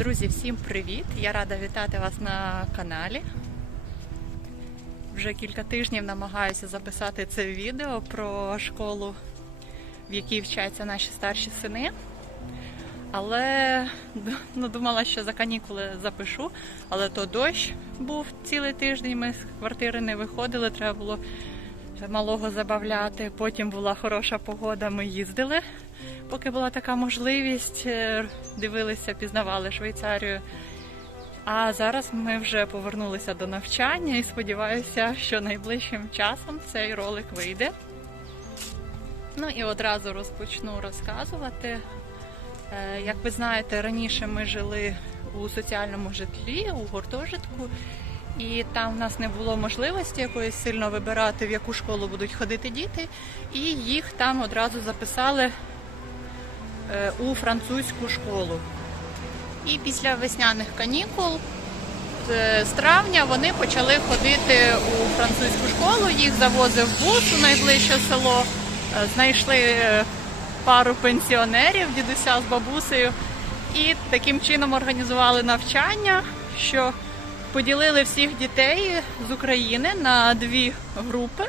Друзі, всім привіт! Я рада вітати вас на каналі. Вже кілька тижнів намагаюся записати це відео про школу, в якій вчаться наші старші сини. Але ну, думала, що за канікули запишу, але то дощ був цілий тиждень. Ми з квартири не виходили, треба було малого забавляти. Потім була хороша погода, ми їздили, поки була така можливість. е, Дивилися, пізнавали Швейцарію. А зараз ми вже повернулися до навчання і сподіваюся, що найближчим часом цей ролик вийде. Ну і одразу розпочну розказувати. Е, Як ви знаєте, раніше ми жили у соціальному житлі, у гуртожитку, і там в нас не було можливості якоїсь сильно вибирати, в яку школу будуть ходити діти, і їх там одразу записали у французьку школу. І після весняних канікул е, з травня вони почали ходити у французьку школу. Їх завозив бус у найближче село. Е, Знайшли е, пару пенсіонерів, дідуся з бабусею, і таким чином організували навчання, що поділили всіх дітей з України на дві групи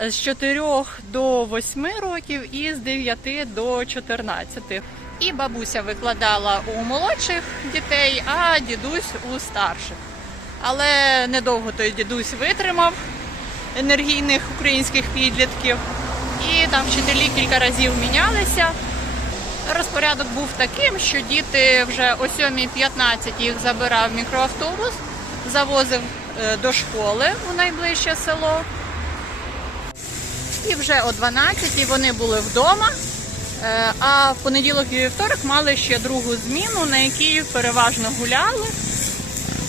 з 4 до 8 років і з 9 до 14. І бабуся викладала у молодших дітей, а дідусь у старших. Але недовго той дідусь витримав енергійних українських підлітків. І там вчителі кілька разів мінялися. Розпорядок був таким, що діти вже о 7.15 їх забирав мікроавтобус, завозив е, до школи у найближче село. І вже о 12 вони були вдома. Е, А в понеділок і вівторок мали ще другу зміну, на якій переважно гуляли,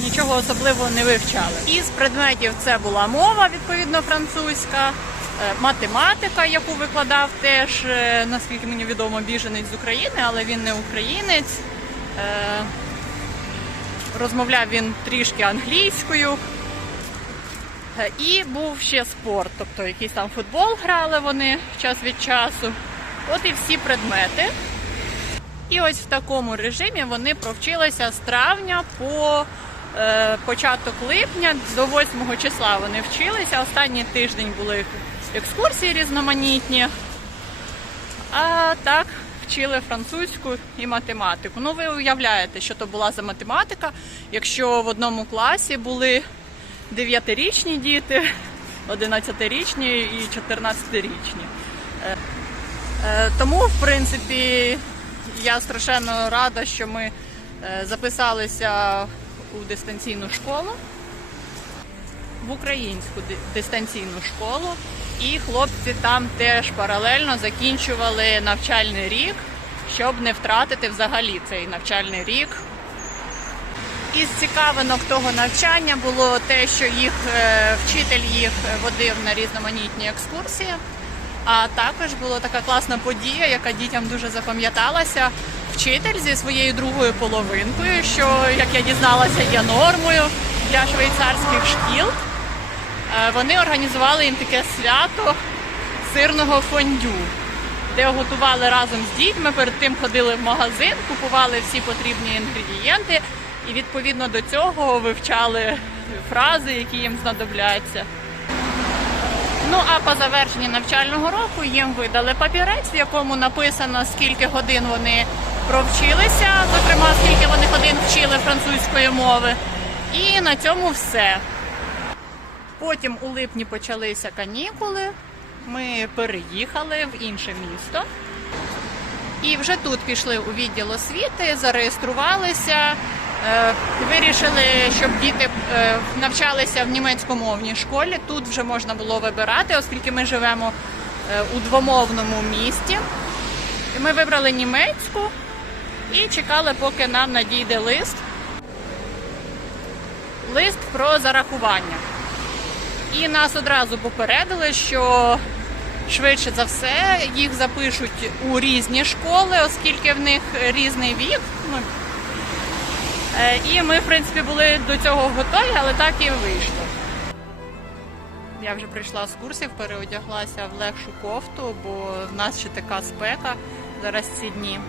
нічого особливого не вивчали. Із предметів це була мова, відповідно, французька, е, математика, яку викладав теж, е, наскільки мені відомо, біженець з України, але він не українець. Розмовляв він трішки англійською. Е, І був ще спорт, тобто якийсь там футбол грали вони час від часу. От і всі предмети. І ось в такому режимі вони провчилися з травня по е, початок липня до 8 числа вони вчилися. Останній тиждень були екскурсії різноманітні. А так вчили французьку і математику. Ну, ви уявляєте, що то була за математика, якщо в одному класі були 9-річні діти, 11-річні і 14-річні. Е, е, Тому, в принципі, я страшенно рада, що ми е, записалися у дистанційну школу, в українську дистанційну школу, і хлопці там теж паралельно закінчували навчальний рік, щоб не втратити взагалі цей навчальний рік. Із цікавинок того навчання було те, що їх е, вчитель їх водив на різноманітні екскурсії. А також була така класна подія, яка дітям дуже запам'яталася. Вчитель зі своєю другою половинкою, що, як я дізналася, є нормою для швейцарських шкіл. Е, Вони організували їм таке свято сирного фондю, де готували разом з дітьми. Перед тим ходили в магазин, купували всі потрібні інгредієнти і відповідно до цього вивчали фрази, які їм знадобляться. Ну а по завершенні навчального року їм видали папірець, в якому написано, скільки годин вони провчилися, зокрема, скільки вони годин вчили французької мови. І на цьому все. Потім у липні почалися канікули. Ми переїхали в інше місто. І вже тут пішли у відділ освіти, зареєструвалися, вирішили, щоб діти е, навчалися в німецькомовній школі. Тут вже можна було вибирати, оскільки ми живемо е, у двомовному місті. Ми вибрали німецьку і чекали, поки нам надійде лист. Лист про зарахування. І нас одразу попередили, що швидше за все їх запишуть у різні школи, оскільки в них різний вік. Ну, е, і ми, в принципі, були до цього готові, але так і вийшло. Я вже прийшла з курсів, переодяглася в легшу кофту, бо в нас ще така спека зараз ці дні.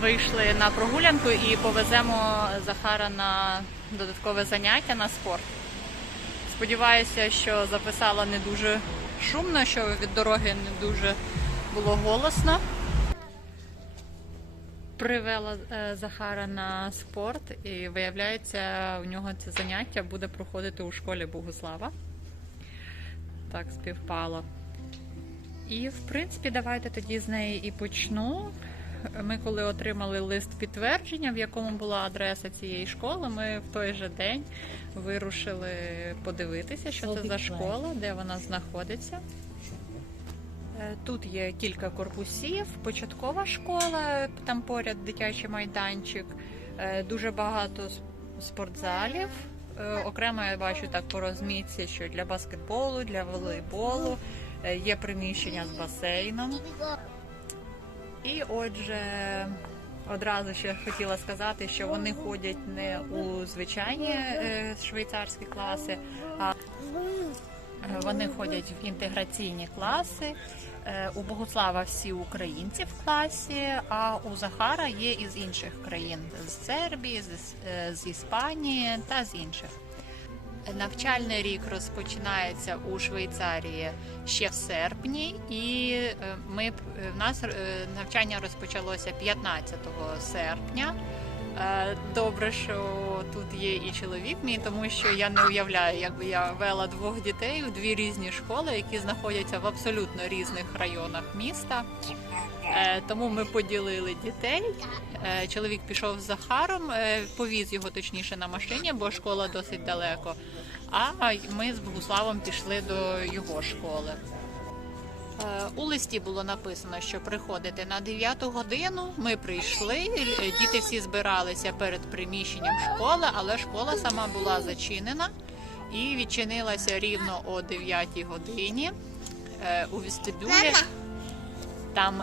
вийшли на прогулянку і повеземо Захара на додаткове заняття на спорт. Сподіваюся, що записала не дуже шумно, що від дороги не дуже було голосно. Привела е, Захара на спорт, і виявляється, у нього це заняття буде проходити у школі Богослава. Так співпало. І, в принципі, давайте тоді з неї і почну. Ми, коли отримали лист підтвердження, в якому була адреса цієї школи, ми в той же день вирушили подивитися, що це за школа, де вона знаходиться. Е, Тут є кілька корпусів, початкова школа, там поряд дитячий майданчик, е, дуже багато спортзалів. Е, Окремо я бачу так по розмітці, що для баскетболу, для волейболу є приміщення з басейном. І отже, одразу ще хотіла сказати, що вони ходять не у звичайні швейцарські класи, а Вони ходять в інтеграційні класи. Е, У Богослава всі українці в класі, а у Захара є із інших країн з Сербії, з, е, Іспанії та з інших. Навчальний рік розпочинається у Швейцарії ще в серпні, і е, ми в нас навчання розпочалося 15 серпня. Е, Добре, що тут є і чоловік мій, тому що я не уявляю, якби я вела двох дітей в дві різні школи, які знаходяться в абсолютно різних районах міста. Е, Тому ми поділили дітей. Е, Чоловік пішов з Захаром, повіз його точніше на машині, бо школа досить далеко. А ми з Богуславом пішли до його школи. Е, У листі було написано, що приходите на 9 годину. Ми прийшли. е, Діти всі збиралися перед приміщенням школи, але школа сама була зачинена і відчинилася рівно о 9 годині Е, у вестибюлі. Там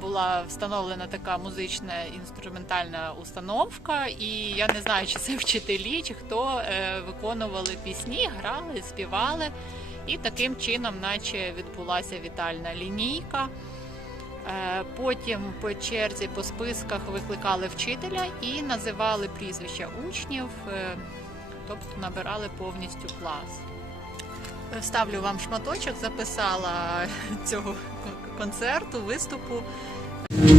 була встановлена така музична інструментальна установка, і я не знаю, чи це вчителі, чи хто виконували пісні, грали, співали. І таким чином, наче відбулася вітальна лінійка. Е, Потім по черзі по списках викликали вчителя і називали прізвища учнів, е, тобто набирали повністю клас. Ставлю вам шматочок, записала цього концерту, виступу. І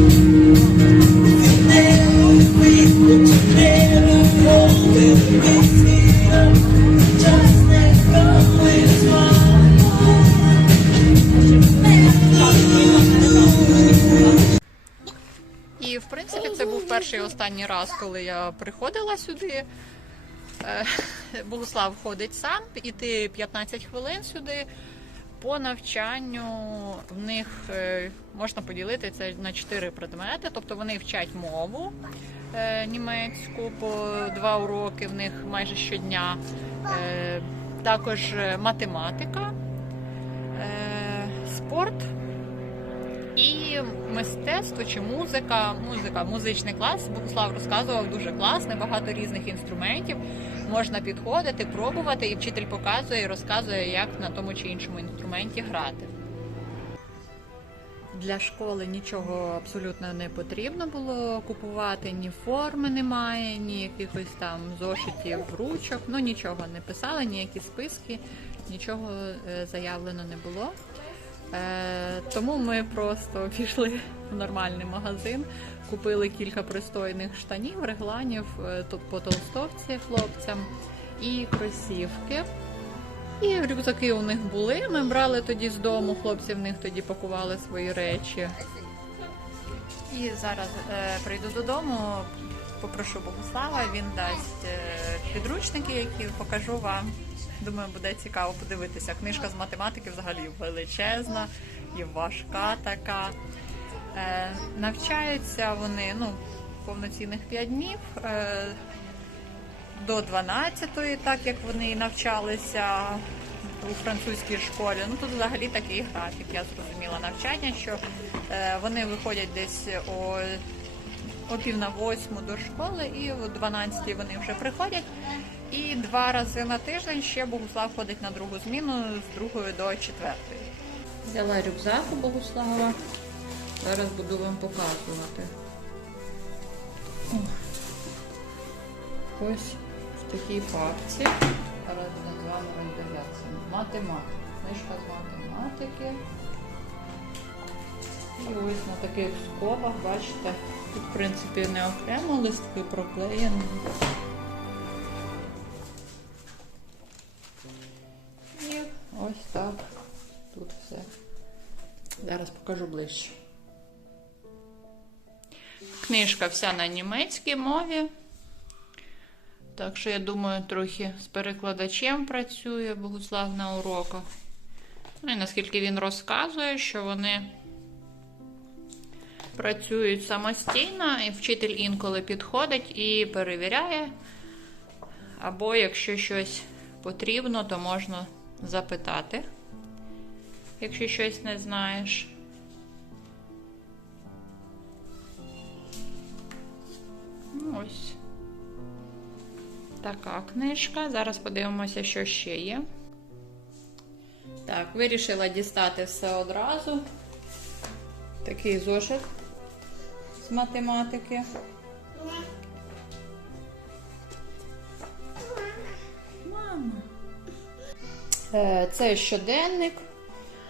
перший і останній раз, коли я приходила сюди. Е, Богослав ходить сам, іти 15 хвилин сюди. По навчанню в них е, можна поділити це на 4 предмети, тобто вони вчать мову е, німецьку по два уроки в них майже щодня. Також математика, спорт і мистецтво чи музика. Музика, музичний клас. Богослав розказував дуже класний, багато різних інструментів. Можна підходити, пробувати, і вчитель показує і розказує, як на тому чи іншому інструменті грати. Для школи нічого абсолютно не потрібно було купувати, ні форми немає, ні якихось там зошитів, ручок, ну нічого не писали, ніякі списки, нічого е, заявлено не було. Е, тому ми просто пішли в нормальний магазин, купили кілька пристойних штанів, регланів е, по толстовці хлопцям і кросівки. І рюкзаки у них були. Ми брали тоді з дому, хлопці в них тоді пакували свої речі. І зараз е, прийду додому, попрошу Богослава, він дасть е, підручники, які покажу вам. Думаю, буде цікаво подивитися. Книжка з математики взагалі величезна і важка така. Е, навчаються вони ну, повноцінних 5 днів. Е, до 12-ї, так як вони навчалися у французькій школі. Ну тут взагалі такий графік, я зрозуміла навчання, що е, вони виходять десь о, о пів на восьму до школи, і о 12 вони вже приходять. І два рази на тиждень ще Богуслав ходить на другу зміну з другої до четвертої. Взяла рюкзак у Богуслава. Зараз буду вам показувати. Ось в такій папці. Зараз будемо з вами роздивлятися. Математика. Книжка з математики. І ось на таких скобах, бачите, тут в принципі не окремо листки проклеєні. Покажу ближче. Книжка вся на німецькій мові. Так що, я думаю, трохи з перекладачем працює Богуслав на уроках. Ну і наскільки він розказує, що вони працюють самостійно, і вчитель інколи підходить і перевіряє. Або якщо щось потрібно, то можна запитати, якщо щось не знаєш. Ну, ось така книжка. Зараз подивимося, що ще є. Так, вирішила дістати все одразу. Такий зошит з математики. Е, Це щоденник.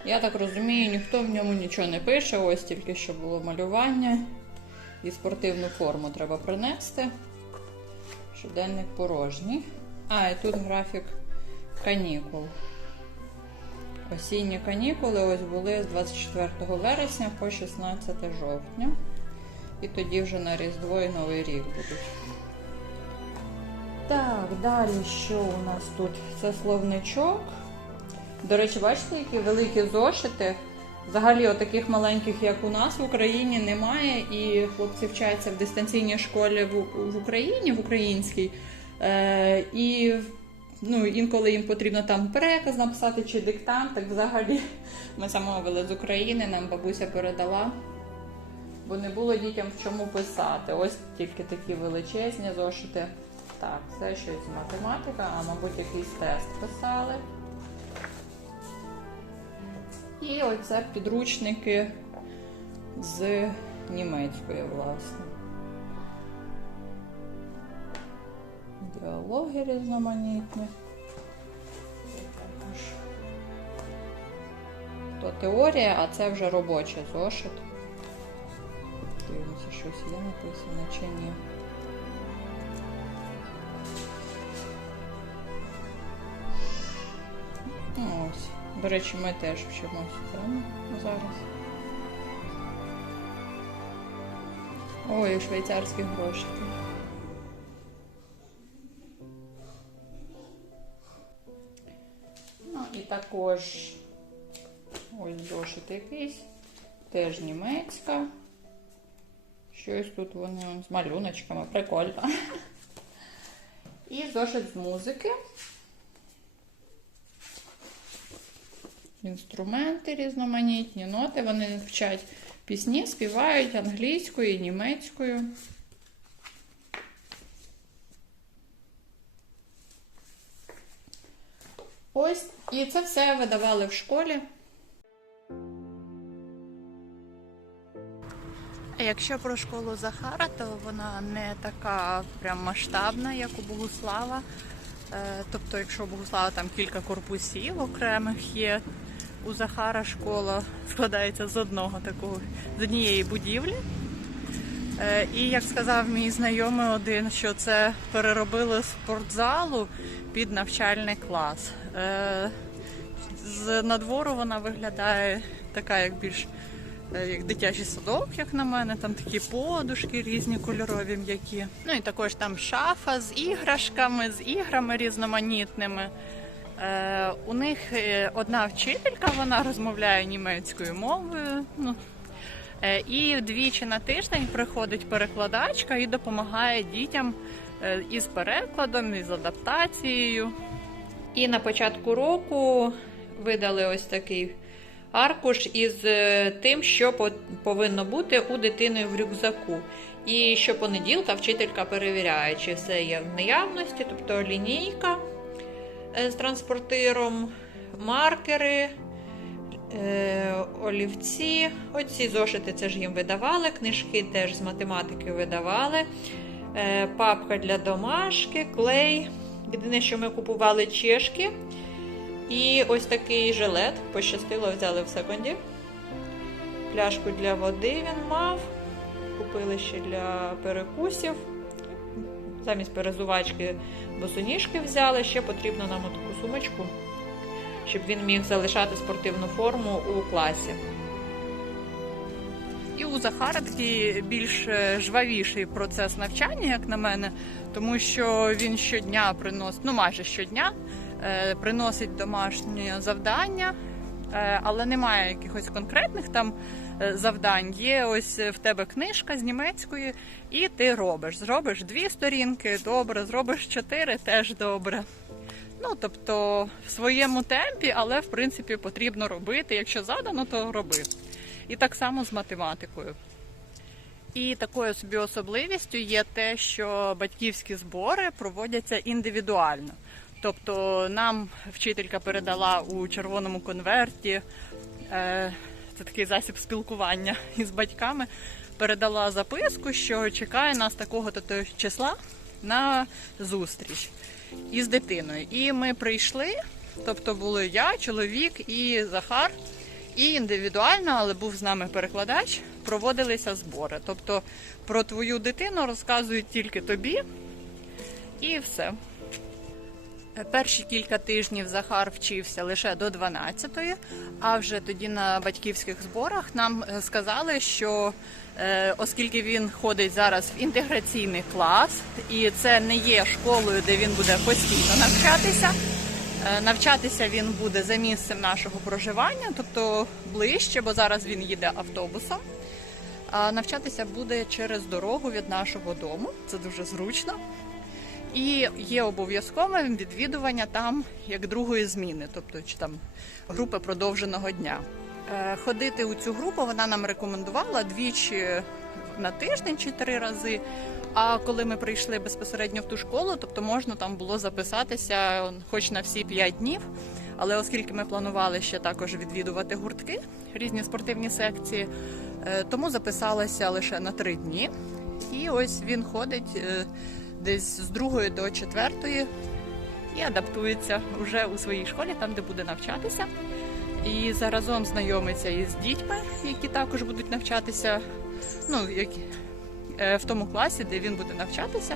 Я так розумію, ніхто в ньому нічого не пише, ось тільки що було малювання. І спортивну форму треба принести. Щоденник порожній. А, і тут графік канікул. Осінні канікули ось були з 24 вересня по 16 жовтня. І тоді вже на Різдво і Новий рік будуть. Так, далі що у нас тут? Це словничок. До речі, бачите, які великі зошити. Взагалі, отаких маленьких, як у нас в Україні, немає. І хлопці вчаться в дистанційній школі в, Україні, в українській. Е, і ну, інколи їм потрібно там переказ написати чи диктант, так взагалі ми замовили з України, нам бабуся передала. Бо не було дітям в чому писати. Ось тільки такі величезні зошити. Так, це щось математика, а мабуть, якийсь тест писали. І оце підручники з німецької, власне. Діалоги різноманітні. То теорія, а це вже робочий зошит. Дивимося, щось є написано чи ні. До речі, ми теж вчимося правильно? зараз. Ой, швейцарські гроші. Ну і також ось зошит якийсь. Теж німецька. Щось тут вони з малюночками, прикольно. І зошит з музики. Інструменти різноманітні, ноти. Вони вчать пісні, співають англійською і німецькою. Ось, і це все видавали в школі. Якщо про школу Захара, то вона не така прям масштабна, як у Богуслава. Е, Тобто, якщо у Богуслава там кілька корпусів окремих є, у Захара школа складається з одного такого, з однієї будівлі. Е, І як сказав мій знайомий один, що це переробили спортзалу під навчальний клас. Е, З надвору вона виглядає така, як більш е, як дитячий садок, як на мене, там такі подушки різні кольорові м'які. Ну і також там шафа з іграшками, з іграми різноманітними. Е, у них е, одна вчителька, вона розмовляє німецькою мовою. Ну, е, і двічі на тиждень приходить перекладачка і допомагає дітям із перекладом, із адаптацією. І на початку року видали ось такий аркуш із тим, що повинно бути у дитини в рюкзаку. І щопонеділка вчителька перевіряє, чи все є в наявності, тобто лінійка з транспортиром, маркери, е, олівці. Оці зошити це їм видавали, книжки теж з математики видавали. Е, Папка для домашки, клей. Єдине, що ми купували чешки. І ось такий жилет. Пощастило, взяли в секунді. Пляшку для води він мав. Купили ще для перекусів. Замість перезувачки босоніжки взяли. Ще потрібно нам таку сумочку, щоб він міг залишати спортивну форму у класі. І у Захара такий більш е, жвавіший процес навчання, як на мене, тому що він щодня приносить, ну майже щодня, е, приносить домашнє завдання, е, але немає якихось конкретних там завдань. Є ось в тебе книжка з німецької, і ти робиш. Зробиш дві сторінки, добре, зробиш чотири, теж добре. Ну, тобто в своєму темпі, але в принципі потрібно робити. Якщо задано, то роби. І так само з математикою. І такою собі особливістю є те, що батьківські збори проводяться індивідуально. Тобто нам вчителька передала у червоному конверті, е, це такий засіб спілкування із батьками, передала записку, що чекає нас такого-то то числа на зустріч із дитиною. І ми прийшли, тобто були я, чоловік і Захар. І індивідуально, але був з нами перекладач, проводилися збори. Тобто про твою дитину розказують тільки тобі і все. Перші кілька тижнів Захар вчився лише до 12-ї, а вже тоді на батьківських зборах нам е, сказали, що е, оскільки він ходить зараз в інтеграційний клас, і це не є школою, де він буде постійно навчатися. Е, Навчатися він буде за місцем нашого проживання, тобто ближче, бо зараз він їде автобусом. А навчатися буде через дорогу від нашого дому. Це дуже зручно. І є обов'язковим відвідування там як другої зміни, тобто чи там групи продовженого дня. Е, Ходити у цю групу вона нам рекомендувала двічі на тиждень чи три рази. А коли ми прийшли безпосередньо в ту школу, тобто можна там було записатися хоч на всі п'ять днів. Але оскільки ми планували ще також відвідувати гуртки, різні спортивні секції, е, тому записалися лише на три дні. І ось він ходить е, десь з другої до четвертої і адаптується вже у своїй школі, там де буде навчатися. І заразом знайомиться із дітьми, які також будуть навчатися. Ну, які е, в тому класі, де він буде навчатися,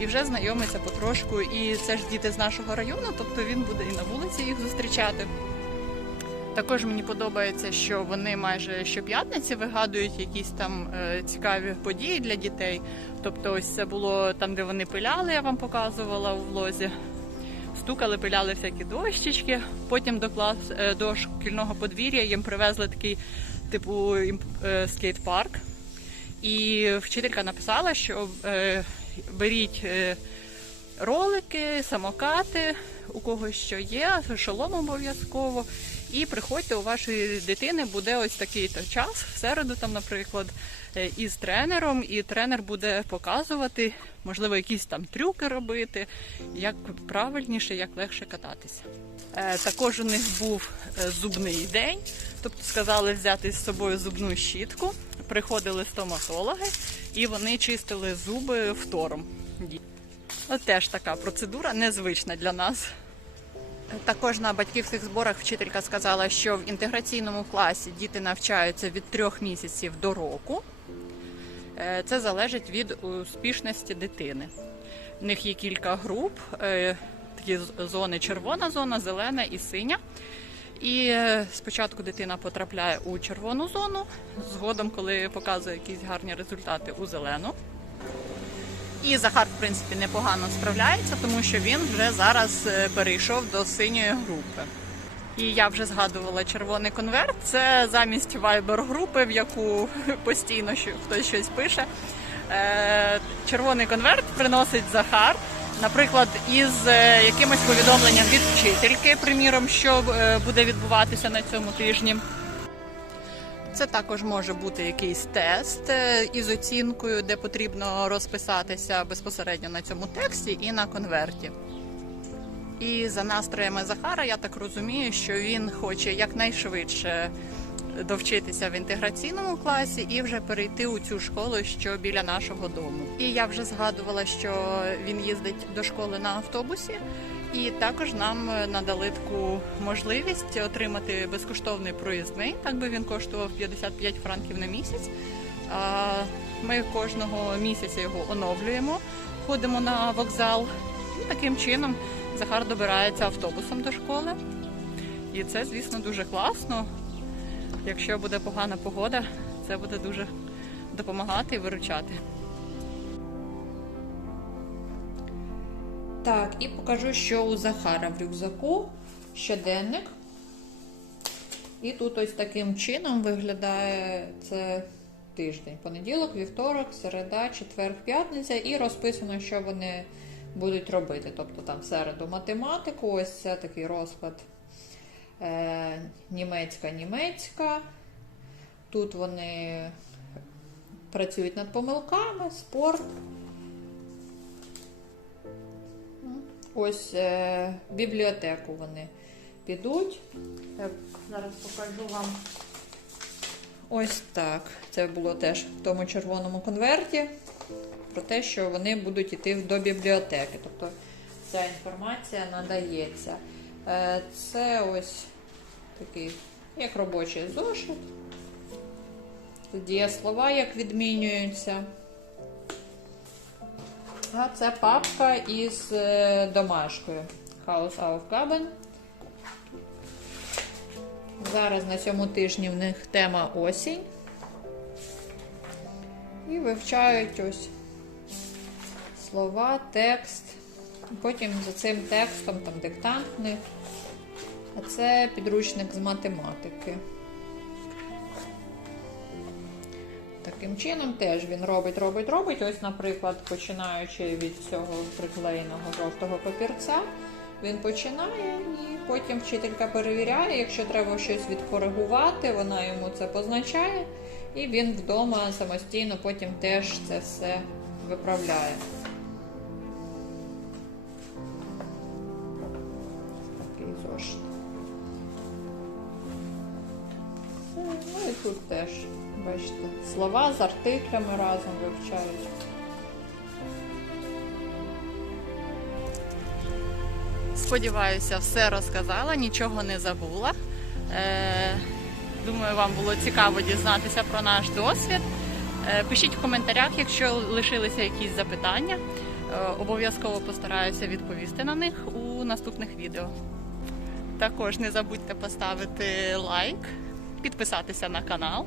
і вже знайомиться потрошку. І це ж діти з нашого району, тобто він буде і на вулиці їх зустрічати. Також мені подобається, що вони майже щоп'ятниці вигадують якісь там е, цікаві події для дітей. Тобто, ось це було там, де вони пиляли, я вам показувала у влозі. Стукали, пиляли всякі дощечки. Потім до клас е, до шкільного подвір'я їм привезли такий типу е, скейт-парк. І вчителька написала, що беріть ролики, самокати, у когось що є, шолом обов'язково. І приходьте, у вашої дитини буде ось такий то час, в середу, там, наприклад, е, із тренером, і тренер буде показувати, можливо, якісь там трюки робити, як правильніше, як легше кататися. Е, Також у них був е, зубний день, тобто сказали взяти з собою зубну щітку. Приходили стоматологи і вони чистили зуби втором. От теж така процедура незвична для нас. Також на батьківських зборах вчителька сказала, що в інтеграційному класі діти навчаються від трьох місяців до року. Е, Це залежить від успішності дитини. В них є кілька груп, е, такі зони червона зона, зелена і синя. І е, спочатку дитина потрапляє у червону зону, згодом, коли показує якісь гарні результати у зелену. І Захар, в принципі, непогано справляється, тому що він вже зараз е, перейшов до синьої групи. І я вже згадувала червоний конверт. Це замість вайбер групи, в яку постійно хтось щось пише. Е, Червоний конверт приносить Захар, наприклад, із е, якимось повідомленням від вчительки, приміром, що буде відбуватися на цьому тижні. Це також може бути якийсь тест е, із оцінкою, де потрібно розписатися безпосередньо на цьому тексті і на конверті. І за настроями Захара я так розумію, що він хоче якнайшвидше довчитися в інтеграційному класі і вже перейти у цю школу, що біля нашого дому. І я вже згадувала, що він їздить до школи на автобусі. І також нам надали таку можливість отримати безкоштовний проїздний, так би він коштував 55 франків на місяць. Ми кожного місяця його оновлюємо, ходимо на вокзал. І таким чином Захар добирається автобусом до школи. І це, звісно, дуже класно. Якщо буде погана погода, це буде дуже допомагати і виручати. Так, і покажу, що у Захара в рюкзаку щоденник. І тут ось таким чином виглядає це тиждень. Понеділок, вівторок, середа, четвер, п'ятниця, і розписано, що вони будуть робити. Тобто там в середу математику, ось це такий розклад е, німецька-німецька. Тут вони працюють над помилками, спорт. Ось е, в бібліотеку вони підуть. Я зараз покажу вам. Ось так. Це було теж в тому червоному конверті. Про те, що вони будуть йти до бібліотеки. Тобто ця інформація надається. Е, Це ось такий, як робочий зошит. Тут є слова, як відмінюються. А це папка із е, домашкою. Hausaufgaben. Зараз на цьому тижні в них тема осінь. І вивчають ось слова, текст. Потім за цим текстом там диктант в них. А це підручник з математики. Таким чином теж він робить, робить, робить. Ось, наприклад, починаючи від цього приклеєного жовтого папірця, він починає і потім вчителька перевіряє. Якщо треба щось відкоригувати, вона йому це позначає, і він вдома самостійно потім теж це все виправляє. Такий зошит. Ну і тут теж, бачите, слова з артиклями разом вивчають. Сподіваюся, все розказала, нічого не забула. Е, думаю, вам було цікаво дізнатися про наш досвід. Е, пишіть в коментарях, якщо лишилися якісь запитання. Е, обов'язково постараюся відповісти на них у наступних відео. Також не забудьте поставити лайк, підписатися на канал.